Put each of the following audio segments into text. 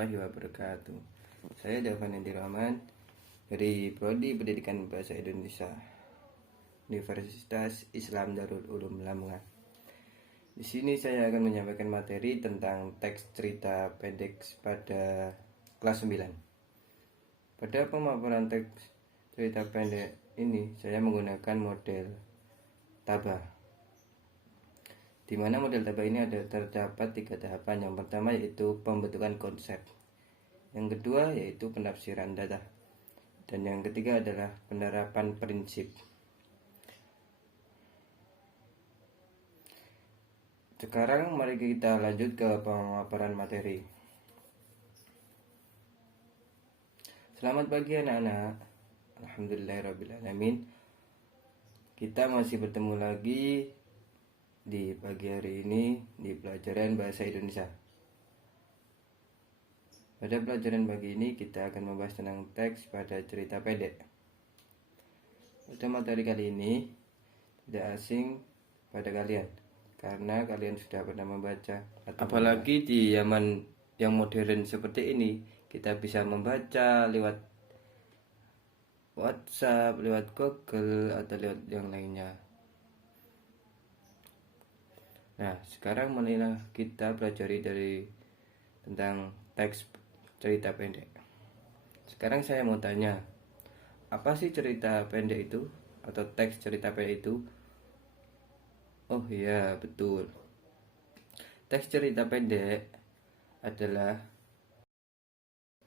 warahmatullahi wabarakatuh. Saya Dafan Andi Rahman dari Prodi Pendidikan Bahasa Indonesia Universitas Islam Darul Ulum Lamongan. Di sini saya akan menyampaikan materi tentang teks cerita pendek pada kelas 9. Pada pemaparan teks cerita pendek ini saya menggunakan model Tabah, di mana model Tabah ini ada terdapat 3 tahapan. Yang pertama yaitu pembentukan konsep, yang kedua yaitu penafsiran data, dan yang ketiga adalah penerapan prinsip. Sekarang mari kita lanjut ke pemaparan materi. Selamat pagi anak-anak. Alhamdulillahirrabbilalamin. Kita masih bertemu lagi di pagi hari ini di pelajaran Bahasa Indonesia. Pada pelajaran pagi ini kita akan membahas tentang teks pada cerita pendek. Pada materi kali ini tidak asing pada kalian, karena kalian sudah pernah membaca. Apalagi di zaman yang modern seperti ini, kita bisa membaca lewat WhatsApp, lewat Google, atau lewat yang lainnya. Nah, sekarang marilah kita pelajari tentang teks cerita pendek. Sekarang saya mau tanya, apa sih cerita pendek itu atau teks cerita pendek itu? Oh iya, betul. Teks cerita pendek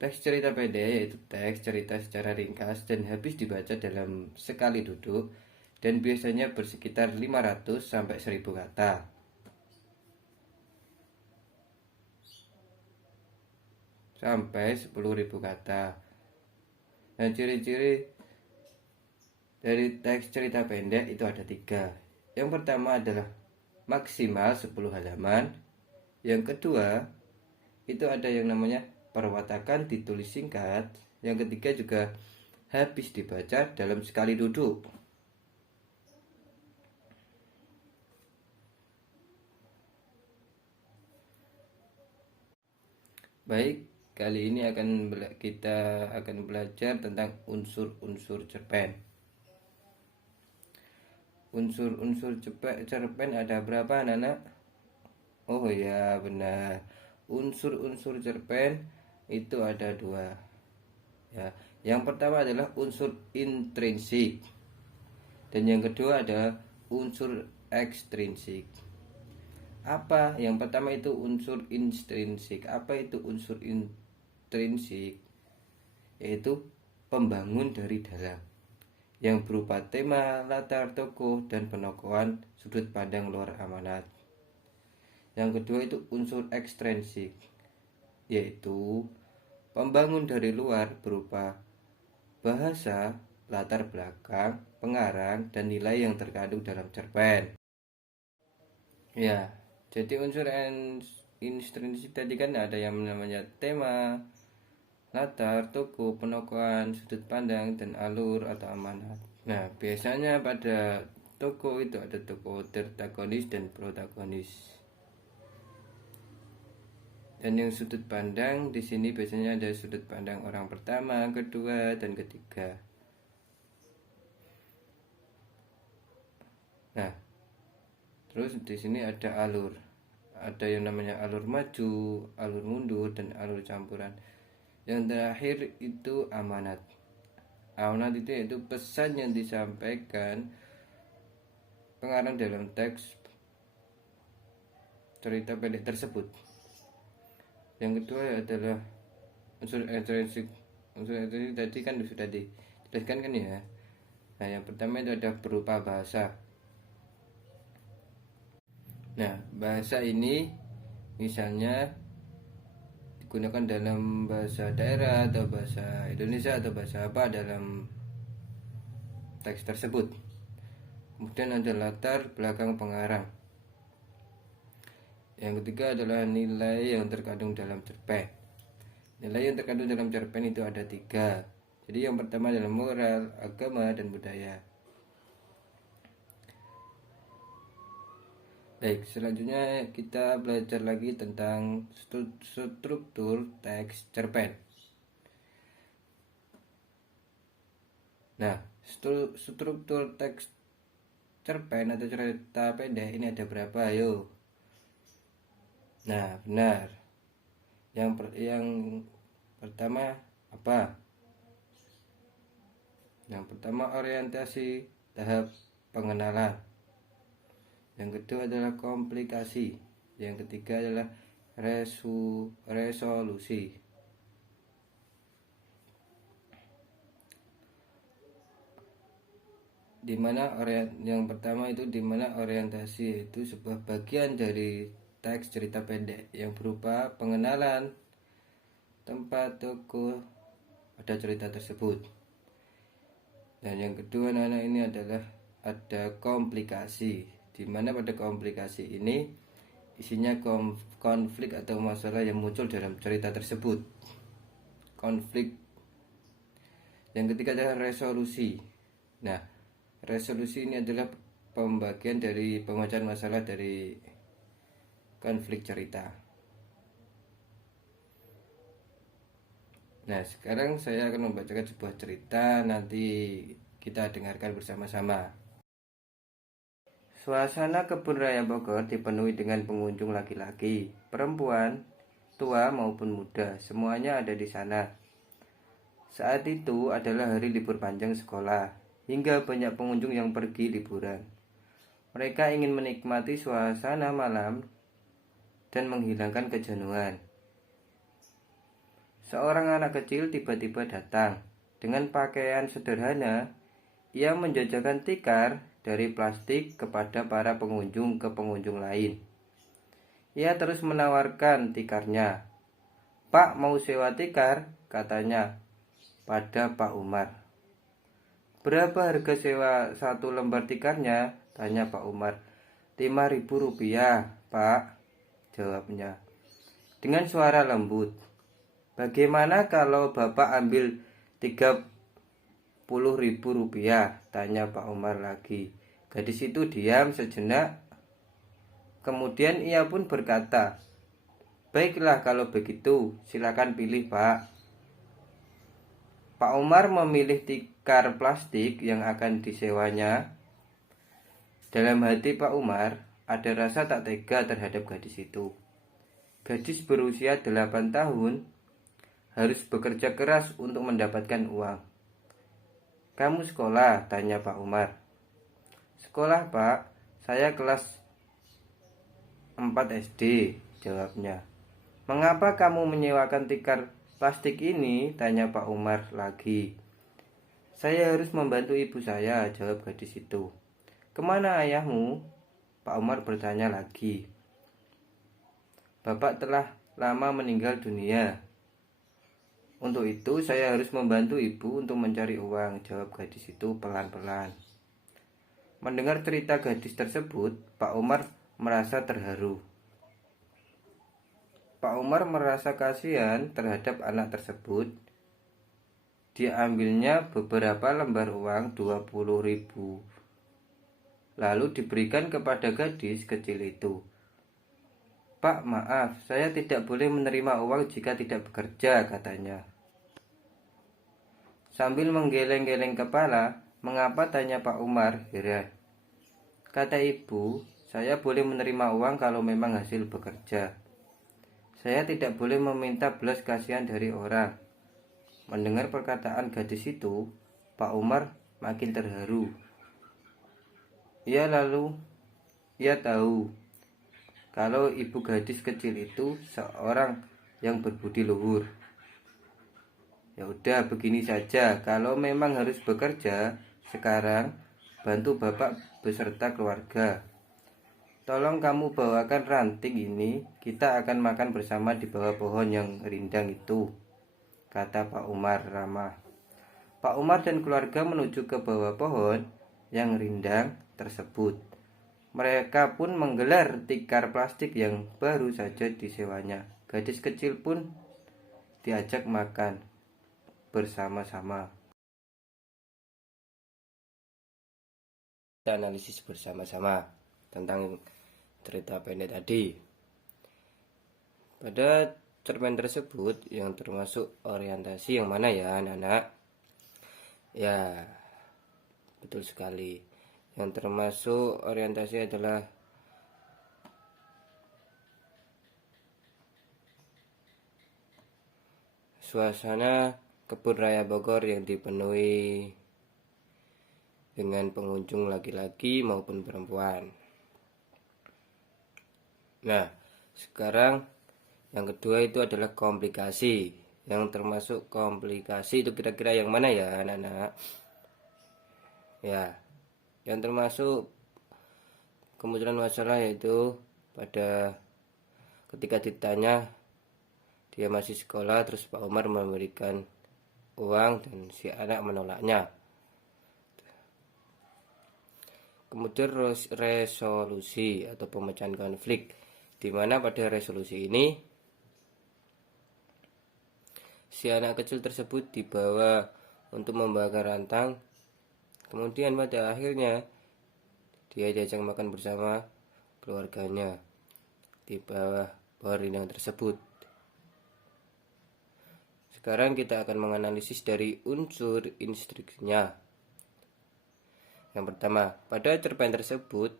yaitu teks cerita secara ringkas dan habis dibaca dalam sekali duduk, dan biasanya bersekitar 500 sampai 1000 kata. Sampai 10.000 kata. Nah, ciri-ciri dari teks cerita pendek itu ada 3. Yang pertama adalah maksimal 10 halaman. Yang kedua itu ada yang namanya perwatakan ditulis singkat. Yang ketiga juga habis dibaca dalam sekali duduk. Baik, kali ini kita akan belajar tentang unsur-unsur cerpen. Unsur-unsur cerpen ada berapa, anak-anak? Oh ya, benar. Unsur-unsur cerpen itu ada 2. Ya, yang pertama adalah unsur intrinsik, dan yang kedua adalah unsur ekstrinsik. Apa? Yang pertama itu unsur intrinsik. Apa itu unsur intrinsik? Yaitu pembangun dari dalam, yang berupa tema, latar tokoh, dan penokohan sudut pandang luar amanat. Yang kedua itu unsur ekstrinsik, yaitu pembangun dari luar berupa bahasa, latar belakang, pengarang, dan nilai yang terkandung dalam cerpen. Ya, jadi unsur intrinsik tadi kan ada yang namanya tema, latar, tokoh, penokohan, sudut pandang, dan alur atau amanat. Nah, biasanya pada tokoh itu ada tokoh protagonis dan protagonis. Dan yang sudut pandang di sini biasanya ada sudut pandang orang pertama, kedua, dan ketiga. Nah, terus di sini ada alur. Ada yang namanya alur maju, alur mundur, dan alur campuran. Yang terakhir itu amanat. Amanat itu yaitu pesan yang disampaikan pengarang dalam teks cerita pendek tersebut. Yang kedua adalah unsur ekstrinsik. Unsur ekstrinsik tadi kan sudah dijelaskan kan ya. Nah, yang pertama itu ada berupa bahasa. Nah, bahasa ini misalnya digunakan dalam bahasa daerah atau bahasa Indonesia atau bahasa apa dalam teks tersebut. Kemudian ada latar belakang pengarang. Yang ketiga adalah nilai yang terkandung dalam cerpen. Nilai yang terkandung dalam cerpen itu ada 3. Jadi yang pertama adalah moral, agama, dan budaya. Baik, selanjutnya kita belajar lagi tentang struktur teks cerpen. Nah, struktur teks cerpen atau cerita pendek ini ada berapa? Ayo. Nah, benar. Yang pertama apa? Yang pertama orientasi tahap pengenalan. Yang kedua adalah komplikasi. Yang ketiga adalah resolusi. Yang pertama itu dimana orientasi itu sebuah bagian dari teks cerita pendek yang berupa pengenalan tempat tokoh pada cerita tersebut. Dan yang kedua anak-anak ini adalah ada komplikasi, dimana pada komplikasi ini isinya konflik atau masalah yang muncul dalam cerita tersebut. Konflik. Yang ketiga adalah resolusi. Nah, resolusi ini adalah pembagian dari pemecahan masalah dari konflik cerita. Nah, sekarang saya akan membacakan sebuah cerita, nanti kita dengarkan bersama-sama. Suasana kebun raya Bogor dipenuhi dengan pengunjung laki-laki, perempuan, tua maupun muda, semuanya ada di sana. Saat itu adalah hari libur panjang sekolah, hingga banyak pengunjung yang pergi liburan. Mereka ingin menikmati suasana malam dan menghilangkan kejenuhan. Seorang anak kecil tiba-tiba datang. Dengan pakaian sederhana, ia menjajakan tikar dari plastik kepada para pengunjung ke pengunjung lain. Ia terus menawarkan tikarnya. "Pak, mau sewa tikar?" katanya pada Pak Umar. "Berapa harga sewa satu lembar tikarnya?" tanya Pak Umar. "Rp5.000, Pak," jawabnya dengan suara lembut. "Bagaimana kalau Bapak ambil Rp30.000? Tanya Pak Umar lagi. Gadis itu diam sejenak. Kemudian ia pun berkata, "Baiklah kalau begitu, silakan pilih, Pak." Pak Umar memilih tikar plastik yang akan disewanya. Dalam hati Pak Umar ada rasa tak tega terhadap gadis itu. Gadis berusia 8 tahun harus bekerja keras untuk mendapatkan uang. "Kamu sekolah?" tanya Pak Umar. "Sekolah, Pak. Saya kelas 4 SD, jawabnya. "Mengapa kamu menyewakan tikar plastik ini?" tanya Pak Umar lagi. "Saya harus membantu ibu saya," jawab gadis itu. "Kemana ayahmu?" Pak Umar bertanya lagi. "Bapak telah lama meninggal dunia. Untuk itu saya harus membantu ibu untuk mencari uang," jawab gadis itu pelan-pelan. Mendengar cerita gadis tersebut, Pak Umar merasa terharu. Pak Umar merasa kasihan terhadap anak tersebut. Dia ambilnya beberapa lembar uang 20.000, lalu diberikan kepada gadis kecil itu. "Pak, maaf, saya tidak boleh menerima uang jika tidak bekerja," katanya. Sambil menggeleng-geleng kepala, "Mengapa?" tanya Pak Umar heran. "Kata ibu, saya boleh menerima uang kalau memang hasil bekerja. Saya tidak boleh meminta belas kasihan dari orang." Mendengar perkataan gadis itu, Pak Umar makin terharu. Ia tahu kalau ibu gadis kecil itu seorang yang berbudi luhur. "Ya udah, begini saja. Kalau memang harus bekerja sekarang, bantu Bapak beserta keluarga. Tolong kamu bawakan ranting ini. Kita akan makan bersama di bawah pohon yang rindang itu," kata Pak Umar ramah. Pak Umar dan keluarga menuju ke bawah pohon yang rindang tersebut. Mereka pun menggelar tikar plastik yang baru saja disewanya. Gadis kecil pun diajak makan bersama-sama. Kita analisis bersama-sama tentang cerita pendek tadi. Pada cerpen tersebut yang termasuk orientasi yang mana ya anak-anak? Ya, betul sekali. Yang termasuk orientasi adalah suasana kebun raya Bogor yang dipenuhi dengan pengunjung laki-laki maupun perempuan. Nah, sekarang yang kedua itu adalah komplikasi. Yang termasuk komplikasi itu kira-kira yang mana ya anak-anak? Ya, yang termasuk kemunculan masalah yaitu pada ketika ditanya dia masih sekolah, terus Pak Umar memberikan uang dan si anak menolaknya. Kemudian resolusi atau pemecahan konflik, di mana pada resolusi ini si anak kecil tersebut dibawa untuk membakar rantang. Kemudian pada akhirnya dia diajak makan bersama keluarganya di bawah pohon rindang tersebut. Sekarang kita akan menganalisis dari unsur instruksinya. Yang pertama, pada cerpen tersebut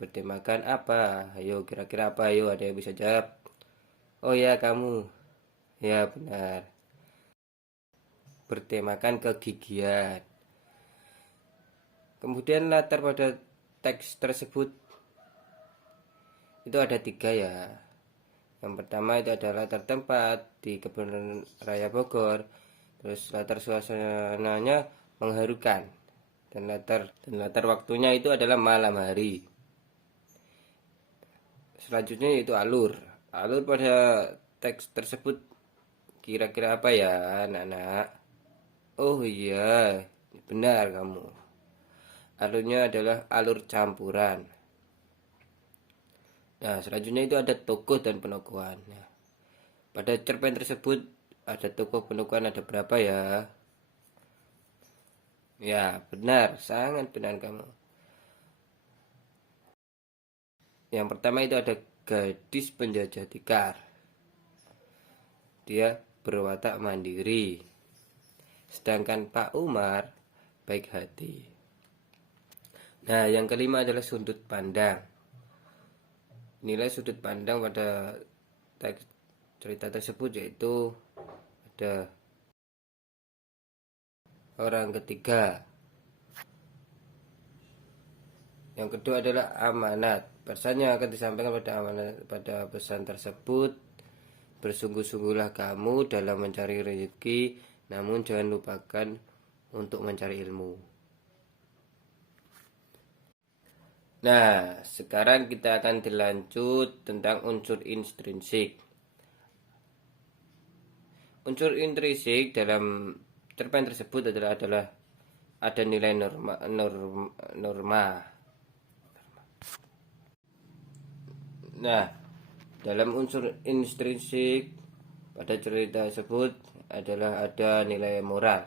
bertemakan apa? Ayo kira-kira apa? Ayo ada yang bisa jawab? Oh ya, kamu. Ya, benar. Bertemakan kegigihan. Kemudian latar pada teks tersebut itu ada 3 ya. Yang pertama itu adalah latar tempat di kebun raya Bogor. Terus latar suasananya mengharukan. Dan latar waktunya itu adalah malam hari. Selanjutnya itu alur. Alur pada teks tersebut kira-kira apa ya anak-anak? Oh iya, benar kamu. Alurnya adalah alur campuran. Nah, selanjutnya itu ada tokoh dan penokohan. Nah, pada cerpen tersebut ada tokoh penokohan ada berapa ya? Ya, benar, sangat benar kamu. Yang pertama itu ada gadis penjajah tikar. Dia berwatak mandiri. Sedangkan Pak Umar baik hati. Nah, yang kelima adalah sudut pandang. Nilai sudut pandang pada teks cerita tersebut yaitu ada orang ketiga. Yang kedua adalah amanat. Pesan yang akan disampaikan pada pesan tersebut, bersungguh-sungguhlah kamu dalam mencari rezeki, namun jangan lupakan untuk mencari ilmu. Nah, sekarang kita akan dilanjut tentang unsur intrinsik. Unsur intrinsik dalam cerpen tersebut adalah ada nilai norma. Nah, dalam unsur intrinsik pada cerita tersebut adalah ada nilai moral.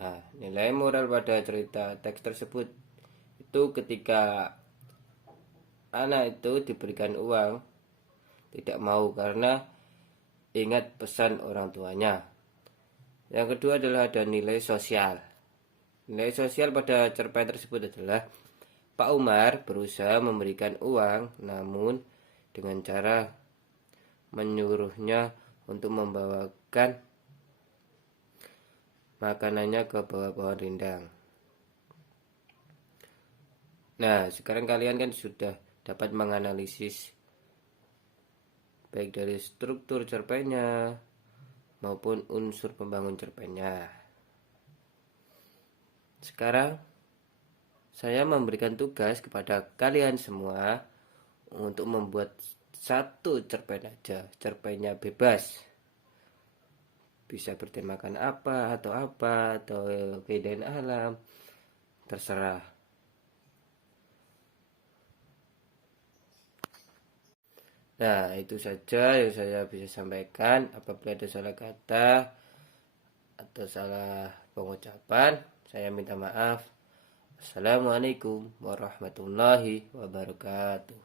Nah, nilai moral pada cerita teks tersebut itu ketika anak itu diberikan uang tidak mau karena ingat pesan orang tuanya. Yang kedua adalah ada nilai sosial. Nilai sosial pada cerpen tersebut adalah Pak Umar berusaha memberikan uang namun dengan cara menyuruhnya untuk membawakan makanannya ke bawah pohon rindang. Nah, sekarang kalian kan sudah dapat menganalisis baik dari struktur cerpennya maupun unsur pembangun cerpennya. Sekarang saya memberikan tugas kepada kalian semua untuk membuat satu cerpen aja. Cerpennya bebas. Bisa bertemakan apa atau keindahan alam, terserah. Nah, itu saja yang saya bisa sampaikan. Apabila ada salah kata atau salah pengucapan, saya minta maaf. Assalamualaikum warahmatullahi wabarakatuh.